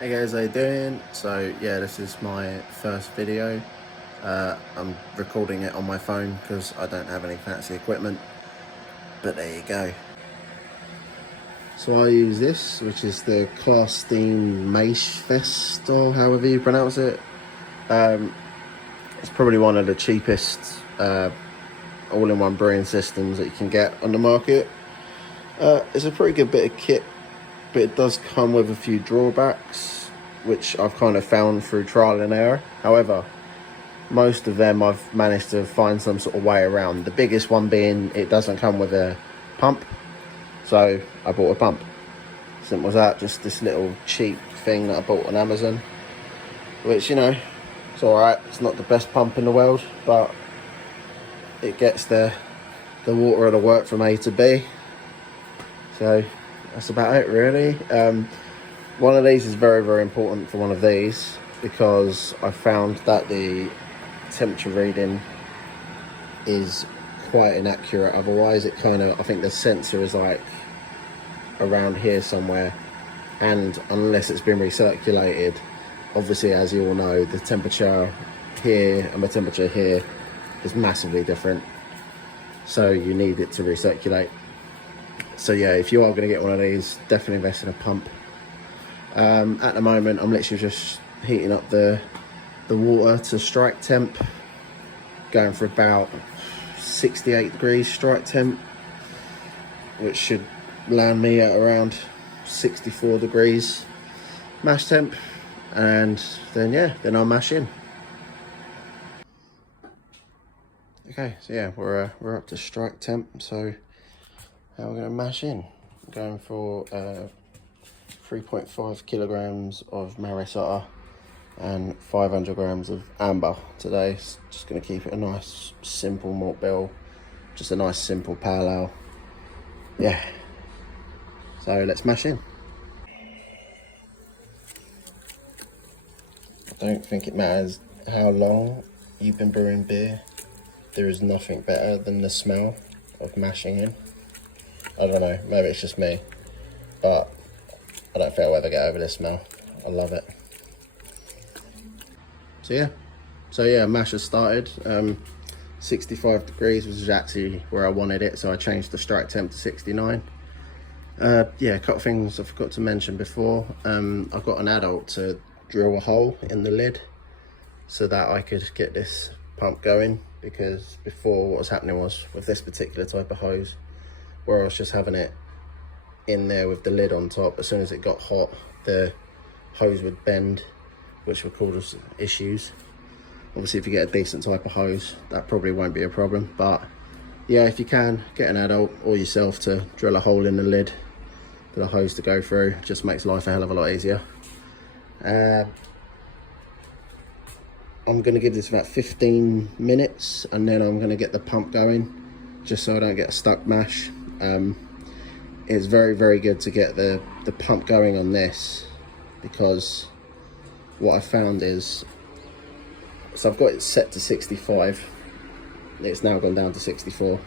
Hey guys, how you doing? So yeah, this is my first video. I'm recording it on my phone because I don't have any fancy equipment, but there you go. So I use this, which is the Klarstein Maischfest, or however you pronounce it. It's probably one of the cheapest all-in-one brewing systems that you can get on the market. It's a pretty good bit of kit, but it does come with a few drawbacks, which I've kind of found through trial and error. However, most of them I've managed to find some sort of way around. The biggest one being it doesn't come with a pump, so I bought a pump. Simple as that. Just this little cheap thing that I bought on Amazon, which, you know, it's alright. It's not the best pump in the world, but it gets the water and the work from A to B. So that's about it, really. One of these is very, very important for one of these, because I found that the temperature reading is quite inaccurate. Otherwise, it kind of, I think the sensor is like around here somewhere, and unless it's been recirculated, obviously, as you all know, the temperature here and the temperature here is massively different, so you need it to recirculate. So yeah, if you are going to get one of these, definitely invest in a pump. At the moment, I'm literally just heating up the water to strike temp, going for about 68 degrees strike temp, which should land me at around 64 degrees mash temp, and then yeah, then I'll mash in. Okay, so yeah, we're up to strike temp. So how we're going to mash in? I'm going for 3.5 kilograms of Marisota and 500 grams of amber today. Just going to keep it a nice simple malt bill, just a nice simple pale ale. Yeah, so let's mash in. I don't think it matters how long you've been brewing beer, there is nothing better than the smell of mashing in. I don't know, maybe it's just me, but I don't think I'll ever get over this smell. I love it. So yeah, mash has started. 65 degrees was exactly where I wanted it, so I changed the strike temp to 69. Yeah, a couple of things I forgot to mention before. I've got an adult to drill a hole in the lid so that I could get this pump going, because before what was happening was, with this particular type of hose, where I was just having it in there with the lid on top, as soon as it got hot, the hose would bend, which would cause issues. Obviously, if you get a decent type of hose, that probably won't be a problem. But yeah, if you can, get an adult or yourself to drill a hole in the lid for the hose to go through. It just makes life a hell of a lot easier. I'm going to give this about 15 minutes, and then I'm going to get the pump going, just so I don't get a stuck mash. It's very, very good to get the pump going on this, because what I found is, so I've got it set to 65, it's now gone down to 64.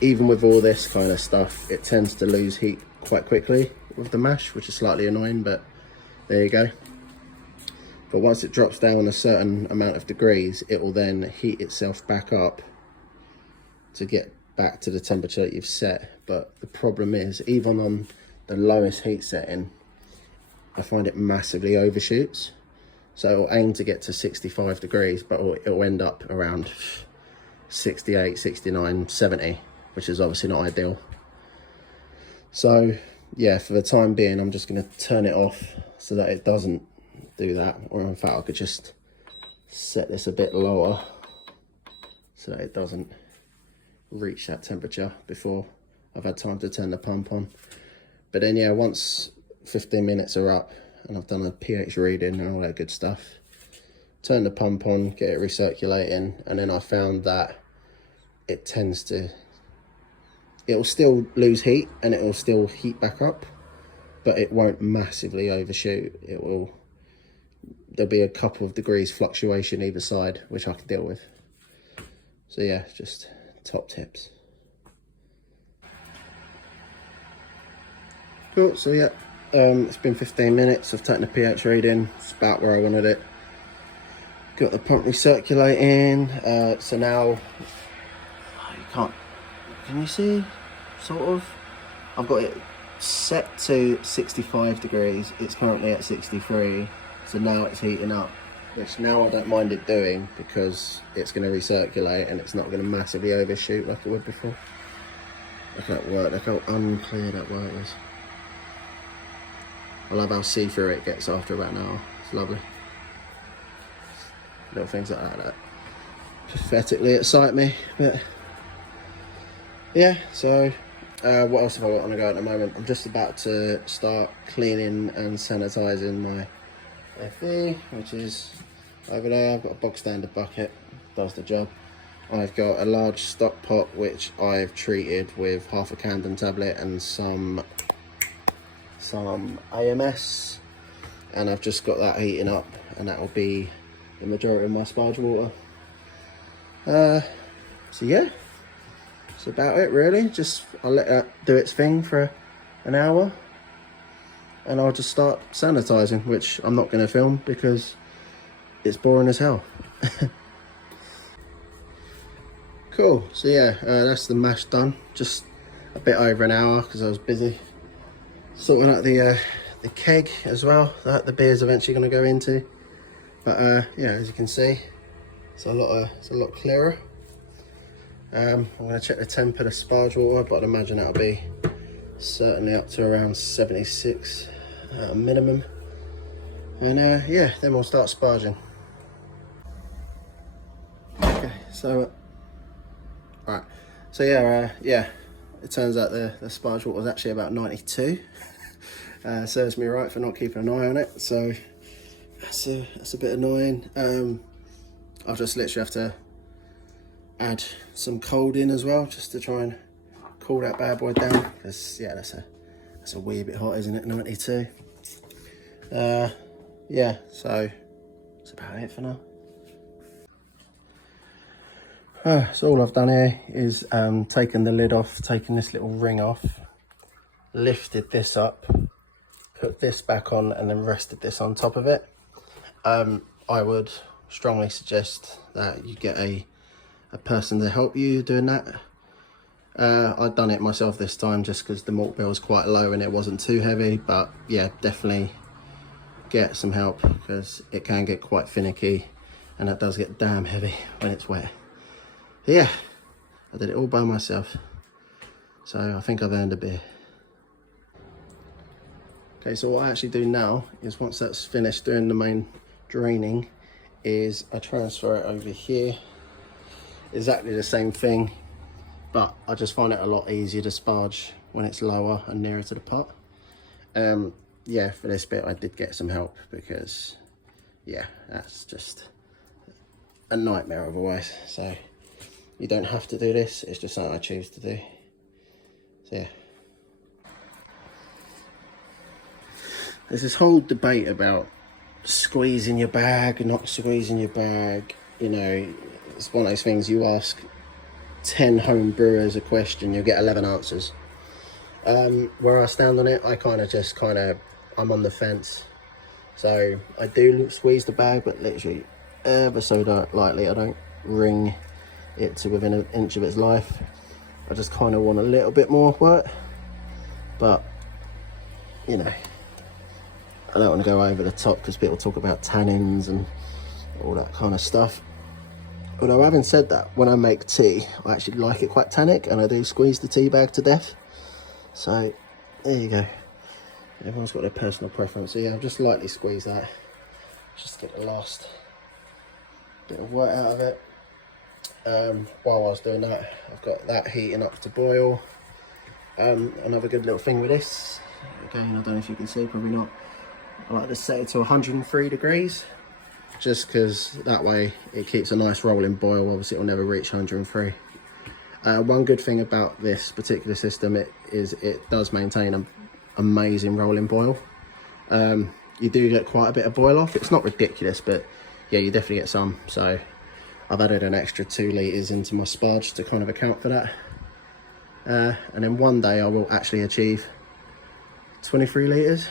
Even with all this kind of stuff, it tends to lose heat quite quickly with the mash, which is slightly annoying, but there you go. But once it drops down a certain amount of degrees, it will then heat itself back up to get back to the temperature that you've set. But the problem is, even on the lowest heat setting, I find it massively overshoots. So it'll aim to get to 65 degrees, but it'll end up around 68, 69, 70, which is obviously not ideal. So yeah, for the time being, I'm just going to turn it off so that it doesn't do that. Or in fact, I could just set this a bit lower so that it doesn't reach that temperature before I've had time to turn the pump on. But then yeah, once 15 minutes are up and I've done a pH reading and all that good stuff, turn the pump on, get it recirculating, and then I found that it tends to, it'll still lose heat and it will still heat back up, but it won't massively overshoot. There'll be a couple of degrees fluctuation either side, which I can deal with. So yeah, just top tips. Cool, so yeah, It's been 15 minutes. I've taken the pH reading. It's about where I wanted it. Got the pump recirculating. So now you can't. Can you see? Sort of. I've got it set to 65 degrees. It's currently at 63. So now it's heating up, which now I don't mind it doing because it's going to recirculate and it's not going to massively overshoot like it would before. Look at that work. Look how unclear that work is. I love how see-through it gets after about an hour. It's lovely. Little things like that pathetically excite me. But yeah, so what else have I got on the go at the moment? I'm just about to start cleaning and sanitising my FE, which is over there. I've got a bog standard bucket, does the job. I've got a large stock pot which I've treated with half a Camden tablet and some AMS, and I've just got that heating up, and that will be the majority of my sparge water. So yeah, that's about it really. Just I'll let that do its thing for an hour and I'll just start sanitizing, which I'm not going to film because it's boring as hell. Cool, so yeah, that's the mash done. Just a bit over an hour because I was busy sorting out the keg as well that the beer's eventually going to go into. But yeah, as you can see, it's a lot clearer. I'm going to check the temp of the sparge water, but I'd imagine that'll be certainly up to around 76 minimum. And yeah, then we'll start sparging. Okay, so right, so yeah, it turns out the sparge water was actually about 92. Serves me right for not keeping an eye on it, so that's a bit annoying. I'll just literally have to add some cold in as well, just to try and cool that bad boy down, because yeah, that's a wee bit hot, isn't it? 92. Yeah, so that's about it for now. So all I've done here is taken the lid off, taken this little ring off, lifted this up, put this back on, and then rested this on top of it. I would strongly suggest that you get a person to help you doing that. I've done it myself this time just because the malt bill was quite low and it wasn't too heavy, but yeah, definitely get some help because it can get quite finicky and it does get damn heavy when it's wet. Yeah, I did it all by myself, so I think I've earned a beer. Okay, so what I actually do now is once that's finished doing the main draining is I transfer it over here. Exactly the same thing, but I just find it a lot easier to sparge when it's lower and nearer to the pot. Yeah, for this bit I did get some help because yeah, that's just a nightmare otherwise. So you don't have to do this, it's just something I choose to do. So yeah. There's this whole debate about squeezing your bag, not squeezing your bag. You know, it's one of those things, you ask 10 home brewers a question, you'll get 11 answers. Where I stand on it, I'm on the fence. So I do squeeze the bag, but literally ever so lightly. I don't wring it to within an inch of its life. I just kind of want a little bit more work, but you know, I don't want to go over the top because people talk about tannins and all that kind of stuff. Although having said that, when I make tea, I actually like it quite tannic and I do squeeze the tea bag to death. So there you go. Everyone's got their personal preference. So yeah, I'll just lightly squeeze that. Just get the last bit of work out of it. While I was doing that, I've got that heating up to boil. Another good little thing with this, again, I don't know if you can see, probably not. I like to set it to 103 degrees, just because that way it keeps a nice rolling boil. Obviously it'll never reach 103. One good thing about this particular system it does maintain an amazing rolling boil. You do get quite a bit of boil off. It's not ridiculous, but yeah, you definitely get some. So I've added an extra 2 litres into my sparge to kind of account for that. And then one day I will actually achieve 23 litres.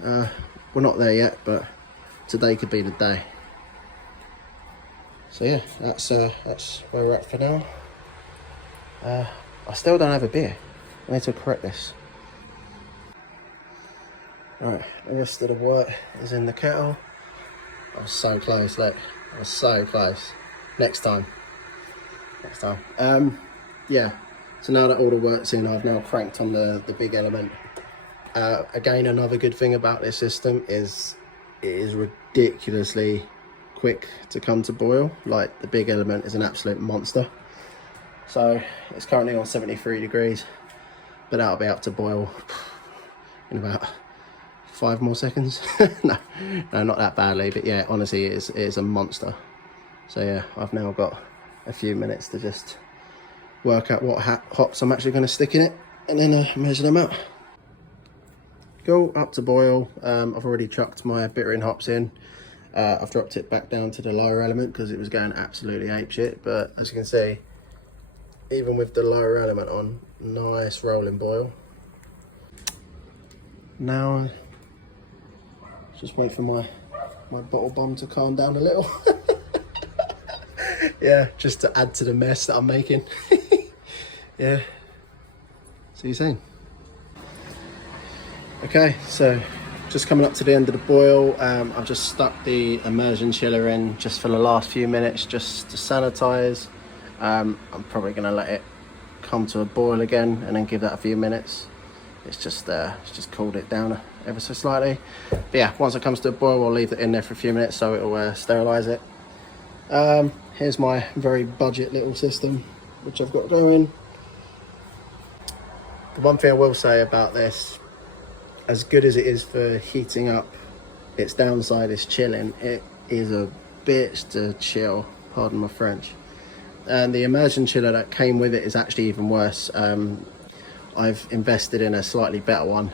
we're not there yet, but today could be the day. So yeah, that's where we're at for now. I still don't have a beer. I need to correct this. Right, the rest of the work is in the kettle. I was so close, look. I was so close. Next time. Yeah, so now that all the work's in, I've now cranked on the big element. Again, another good thing about this system is it is ridiculously quick to come to boil. Like, the big element is an absolute monster. So it's currently on 73 degrees, but that'll be up to boil in about 5 more seconds. no, not that badly, but yeah, honestly, it is a monster. So yeah, I've now got a few minutes to just work out what hops I'm actually going to stick in it, and then measure them out. Go up to boil. I've already chucked my bittering hops in. I've dropped it back down to the lower element because it was going absolutely apeshit, but as you can see, even with the lower element on, nice rolling boil. Now just wait for my bottle bomb to calm down a little. Yeah, just to add to the mess that I'm making. Yeah, see you soon. Okay, so just coming up to the end of the boil. I've just stuck the immersion chiller in just for the last few minutes, just to sanitize. I'm probably going to let it come to a boil again and then give that a few minutes. It's just cooled it down ever so slightly. But yeah, once it comes to a boil, I'll leave it in there for a few minutes so it'll sterilize it. Here's my very budget little system which I've got going. The one thing I will say about this, as good as it is for heating up, its downside is chilling. It is a bitch to chill, pardon my French. And the immersion chiller that came with it is actually even worse. I've invested in a slightly better one,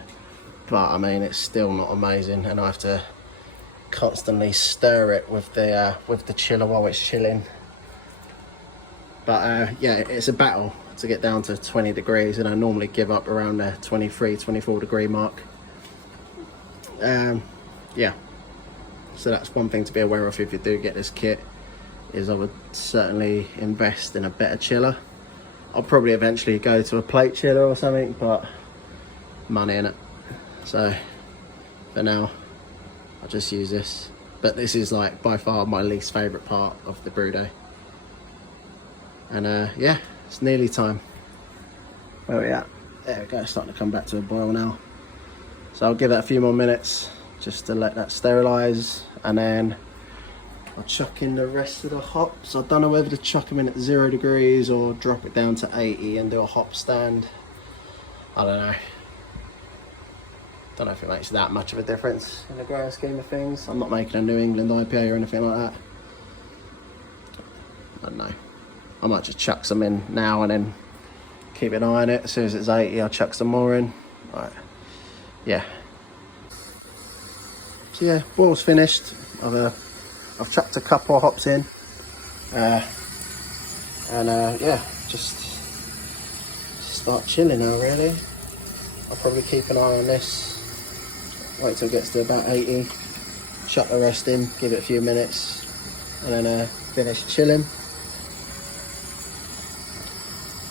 but I mean, it's still not amazing, and I have to constantly stir it with the chiller while it's chilling. But yeah, it's a battle to get down to 20 degrees, and I normally give up around the 23, 24 degree mark. Yeah, so that's one thing to be aware of if you do get this kit, is I would certainly invest in a better chiller. I'll probably eventually go to a plate chiller or something, but money in it. So for now, I'll just use this. But this is like by far my least favourite part of the brew day. And yeah, it's nearly time. Where are we at? There we go, it's starting to come back to a boil now. So I'll give that a few more minutes just to let that sterilise, and then I'll chuck in the rest of the hops. I don't know whether to chuck them in at 0 degrees or drop it down to 80 and do a hop stand. I don't know. Don't know if it makes that much of a difference in the grand scheme of things. I'm not making a New England IPA or anything like that. I don't know. I might just chuck some in now and then keep an eye on it. As soon as it's 80, I'll chuck some more in. Right. Yeah. So yeah, boil's finished. I've chucked a couple of hops in, yeah, just start chilling now really. I'll probably keep an eye on this, wait till it gets to about 80, chuck the rest in, give it a few minutes, and then finish chilling.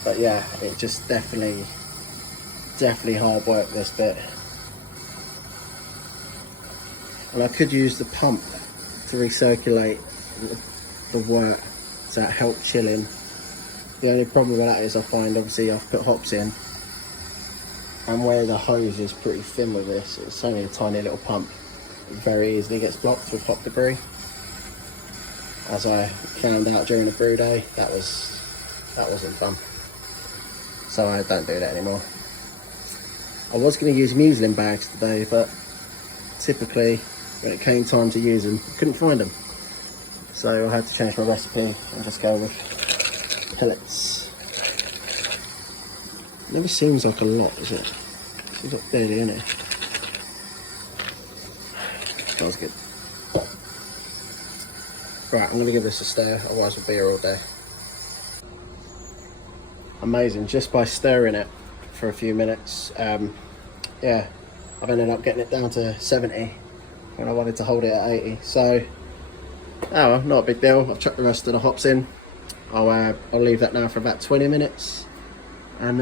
But yeah, it just definitely hard work, this bit. And I could use the pump to recirculate the wort to help chilling. The only problem with that is I find, obviously I've put hops in, and where the hose is pretty thin with this, it's only a tiny little pump, it very easily gets blocked with hop debris. As I found out during the brew day, that wasn't fun. So I don't do that anymore. I was going to use muslin bags today, but typically when it came time to use them, I couldn't find them. So I had to change my recipe and just go with pellets. It never seems like a lot, does it? It's got barely in it. Smells good. Right, I'm going to give this a stir, otherwise we'll be here all day. Amazing, just by stirring it for a few minutes, yeah, I've ended up getting it down to 70 when I wanted to hold it at 80. So, oh well, not a big deal. I've chucked the rest of the hops in. I'll leave that now for about 20 minutes, and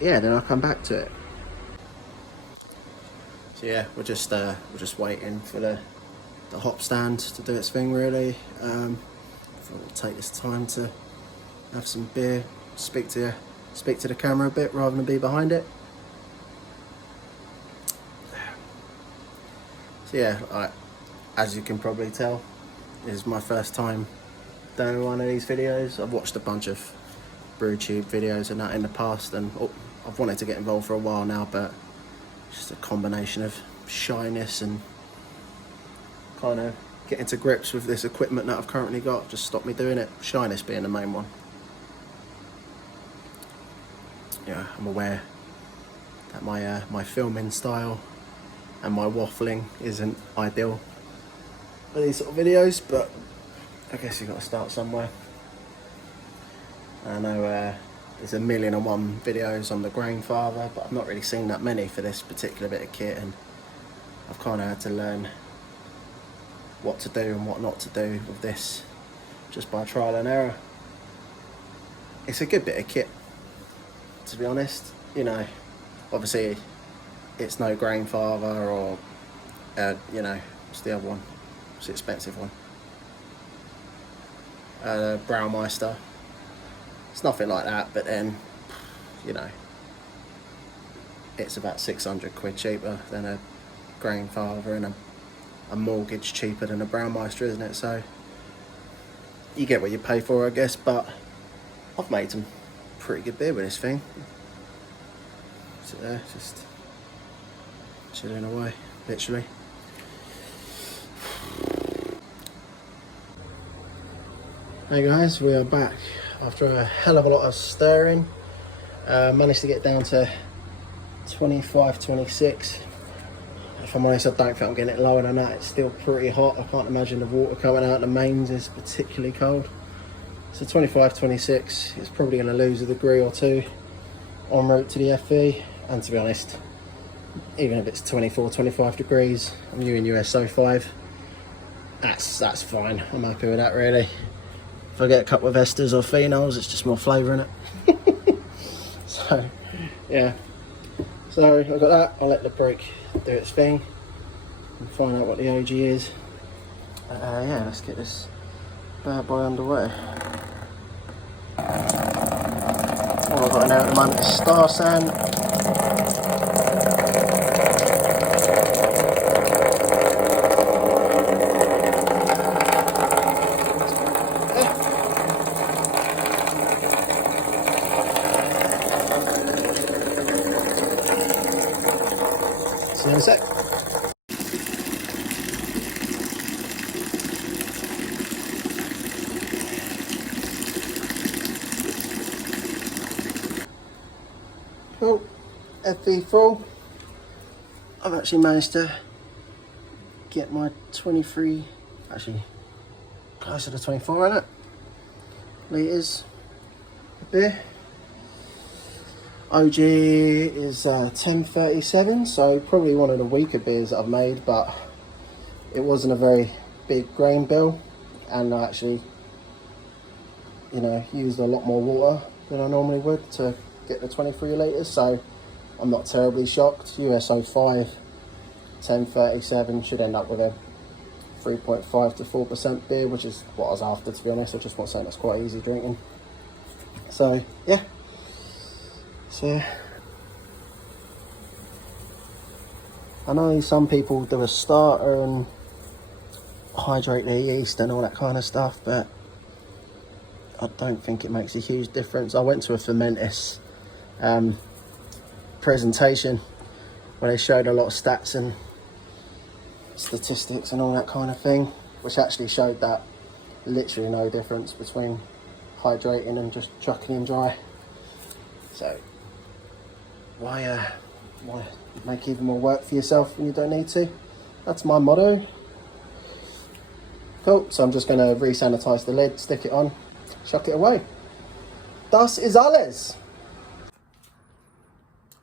yeah, then I'll come back to it. So yeah, we're just waiting for the hop stand to do its thing, really. Thought we'll take this time to have some beer, speak to the camera a bit rather than be behind it. So yeah, as you can probably tell, this is my first time doing one of these videos. I've watched a bunch of BrewTube videos and that in the past, and I've wanted to get involved for a while now, but just a combination of shyness and kind of getting to grips with this equipment that I've currently got just stopped me doing it. Shyness being the main one. Yeah, I'm aware that my filming style and my waffling isn't ideal for these sort of videos, but I guess you've got to start somewhere. I know there's 1,000,001 videos on the Grainfather, but I've not really seen that many for this particular bit of kit, and I've kind of had to learn what to do and what not to do with this just by trial and error. It's a good bit of kit, to be honest. You know, obviously it's no Grainfather or you know, what's the other one? What's the expensive one? Brewing. It's nothing like that, but then, you know, it's about 600 quid cheaper than a Grainfather, and a mortgage cheaper than a Brewing, isn't it? So you get what you pay for, I guess. But I've made some pretty good beer with this thing. Sit there, just chilling away, literally. Hey guys, we are back after a hell of a lot of stirring. Managed to get down to 25, 26. If I'm honest, I don't think I'm getting it lower than that. It's still pretty hot. I can't imagine the water coming out the mains is particularly cold. So 25, 26, it's probably going to lose a degree or two en route to the FV. And to be honest, even if it's 24, 25 degrees, I'm using US-05. That's fine. I'm happy with that, really. If I get a couple of esters or phenols, it's just more flavour in it. So, yeah. So I've got that. I'll let the brake do its thing and find out what the OG is. Yeah, let's get this bad boy underway. All I've got in there at the moment is Star Sand. See you in a sec. Cool, FV full. I've actually managed to get my 23, actually closer to 24 in it, litres of beer. OG is 1037, so probably one of the weaker beers that I've made, but it wasn't a very big grain bill, and I actually, you know, used a lot more water than I normally would to get the 23 litres, so I'm not terribly shocked. US-05 1037 should end up with a 3.5 to 4% beer, which is what I was after, to be honest. I just want something that's quite easy drinking. So yeah. So I know some people do a starter and hydrate their yeast and all that kind of stuff, but I don't think it makes a huge difference. I went to a Fermentis presentation where they showed a lot of stats and statistics and all that kind of thing, which actually showed that literally no difference between hydrating and just chucking in dry. So why make even more work for yourself when you don't need to? That's my motto. Cool, so I'm just going to re-sanitize the lid, stick it on, chuck it away. Das ist alles.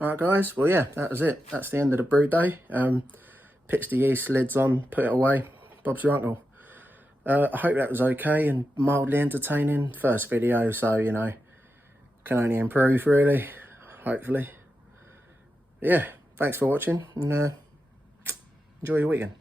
Alright guys, well yeah, that was it. That's the end of the brew day. Pitched the yeast, lids on, put it away. Bob's your uncle. I hope that was okay and mildly entertaining. First video, so you know, can only improve really, hopefully. Yeah, thanks for watching and enjoy your weekend.